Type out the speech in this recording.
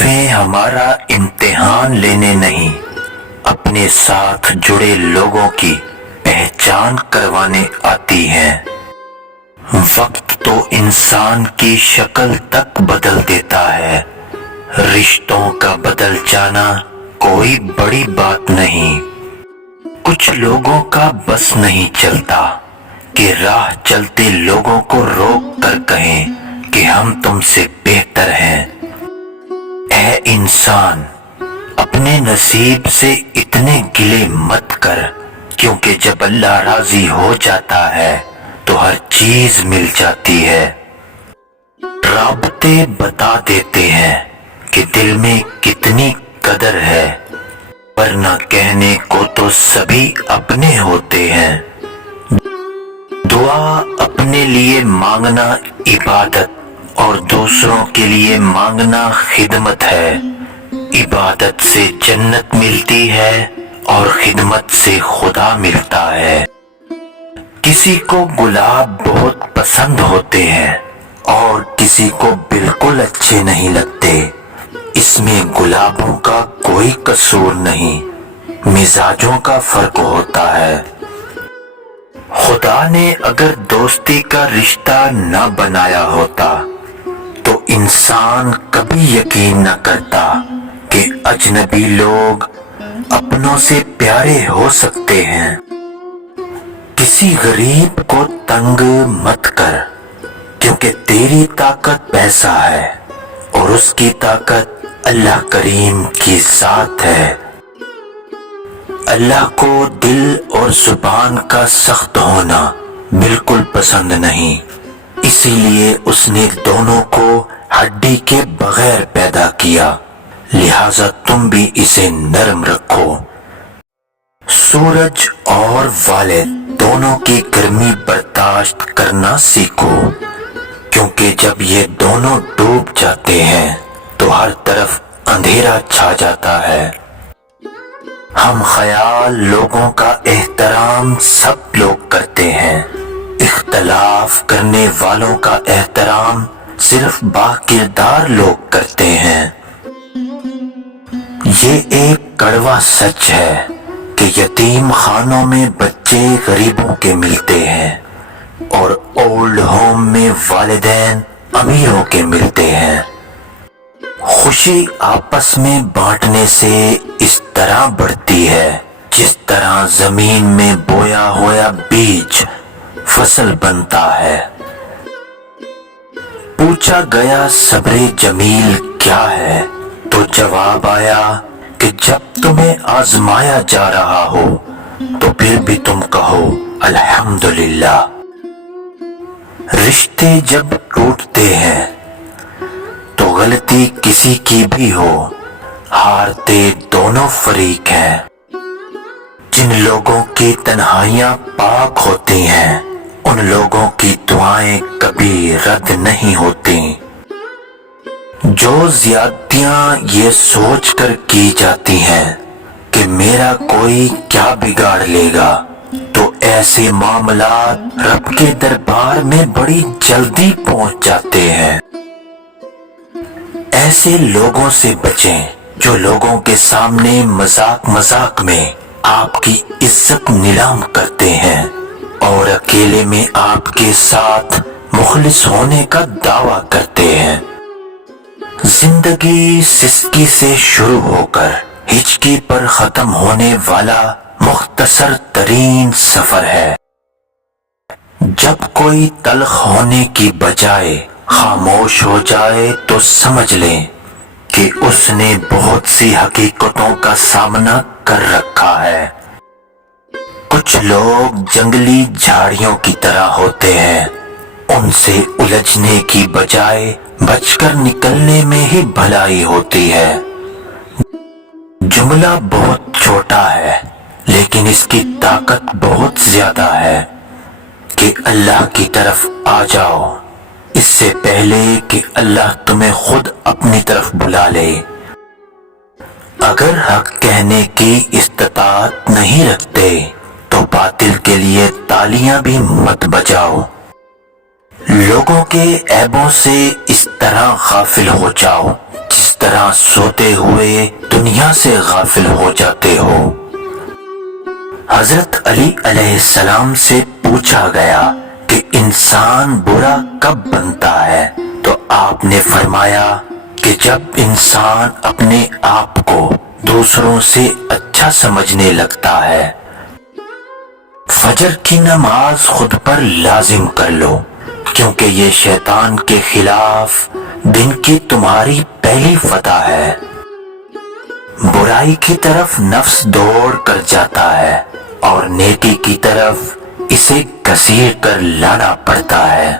طرفیں ہمارا امتحان لینے نہیں، اپنے ساتھ جڑے لوگوں کی پہچان کروانے آتی ہیں۔ وقت تو انسان کی شکل تک بدل دیتا ہے، رشتوں کا بدل جانا کوئی بڑی بات نہیں۔ کچھ لوگوں کا بس نہیں چلتا کہ راہ چلتے لوگوں کو روک کر کہیں کہ ہم تم سے بہتر ہیں۔ اے انسان، اپنے نصیب سے اتنے گلے مت کر، کیونکہ جب اللہ راضی ہو جاتا ہے تو ہر چیز مل جاتی ہے۔ رابطے بتا دیتے ہیں کہ دل میں کتنی قدر ہے، ورنہ کہنے کو تو سبھی اپنے ہوتے ہیں۔ دعا اپنے لیے مانگنا عبادت اور دوسروں کے لیے مانگنا خدمت ہے۔ عبادت سے جنت ملتی ہے اور خدمت سے خدا ملتا ہے۔ کسی کو گلاب بہت پسند ہوتے ہیں اور کسی کو بالکل اچھے نہیں لگتے، اس میں گلابوں کا کوئی قصور نہیں، مزاجوں کا فرق ہوتا ہے۔ خدا نے اگر دوستی کا رشتہ نہ بنایا ہوتا تو انسان کبھی یقین نہ کرتا کہ اجنبی لوگ اپنوں سے پیارے ہو سکتے ہیں۔ کسی غریب کو تنگ مت کر، کیونکہ تیری طاقت پیسہ ہے اور اس کی طاقت اللہ کریم کی ذات ہے۔ اللہ کو دل اور زبان کا سخت ہونا بالکل پسند نہیں، اسی لیے اس نے دونوں کو ہڈی کے بغیر پیدا کیا، لہذا تم بھی اسے نرم رکھو۔ سورج اور والد دونوں کی گرمی برداشت کرنا سیکھو، کیونکہ جب یہ دونوں ڈوب جاتے ہیں تو ہر طرف اندھیرا چھا جاتا ہے۔ ہم خیال لوگوں کا احترام سب لوگ کرتے ہیں، اختلاف کرنے والوں کا احترام صرف باکردار لوگ کرتے ہیں۔ یہ ایک کڑوا سچ ہے کہ یتیم خانوں میں بچے غریبوں کے ملتے ہیں اور اولڈ ہوم میں والدین امیروں کے ملتے ہیں۔ خوشی آپس میں بانٹنے سے اس طرح بڑھتی ہے جس طرح زمین میں بویا ہوا بیج فصل بنتا ہے۔ پوچھا گیا صبر جمیل کیا ہے تو جواب آیا کہ جب تمہیں آزمایا جا رہا ہو تو پھر بھی تم کہو الحمدللہ۔ رشتے جب ٹوٹتے ہیں تو غلطی کسی کی بھی ہو، ہارتے دونوں فریق ہیں۔ جن لوگوں کی تنہائیاں پاک ہوتی ہیں ان لوگوں کی دعائیں کبھی رد نہیں ہوتی۔ جو زیادتیاں یہ سوچ کر کی جاتی ہیں کہ میرا کوئی کیا بگاڑ لے گا، تو ایسے معاملات رب کے دربار میں بڑی جلدی پہنچ جاتے ہیں۔ ایسے لوگوں سے بچیں جو لوگوں کے سامنے مذاق مذاق میں آپ کی عزت نیلام کرتے ہیں اور اکیلے میں آپ کے ساتھ مخلص ہونے کا دعویٰ کرتے ہیں۔ زندگی سسکی سے شروع ہو کر ہچکی پر ختم ہونے والا مختصر ترین سفر ہے۔ جب کوئی تلخ ہونے کی بجائے خاموش ہو جائے تو سمجھ لیں کہ اس نے بہت سی حقیقتوں کا سامنا کر رکھا ہے۔ کچھ لوگ جنگلی جھاڑیوں کی طرح ہوتے ہیں، ان سے الجھنے کی بجائے بچ کر نکلنے میں ہی بھلائی ہوتی ہے۔ جملہ بہت چھوٹا ہے لیکن اس کی طاقت بہت زیادہ ہے کہ اللہ کی طرف آ جاؤ اس سے پہلے کہ اللہ تمہیں خود اپنی طرف بلا لے۔ اگر حق کہنے کی استطاعت نہیں رکھتے تو باطل کے لیے تالیاں بھی مت بجاؤ۔ لوگوں کے عیبوں سے اس طرح غافل ہو جاؤ جس طرح سوتے ہوئے دنیا سے غافل ہو جاتے ہو۔ حضرت علی علیہ السلام سے پوچھا گیا کہ انسان برا کب بنتا ہے، تو آپ نے فرمایا کہ جب انسان اپنے آپ کو دوسروں سے اچھا سمجھنے لگتا ہے۔ فجر کی نماز خود پر لازم کر لو، کیونکہ یہ شیطان کے خلاف دن کی تمہاری پہلی فتح ہے۔ برائی کی طرف نفس دوڑ کر جاتا ہے اور نیکی کی طرف اسے گھسیٹ کر لانا پڑتا ہے۔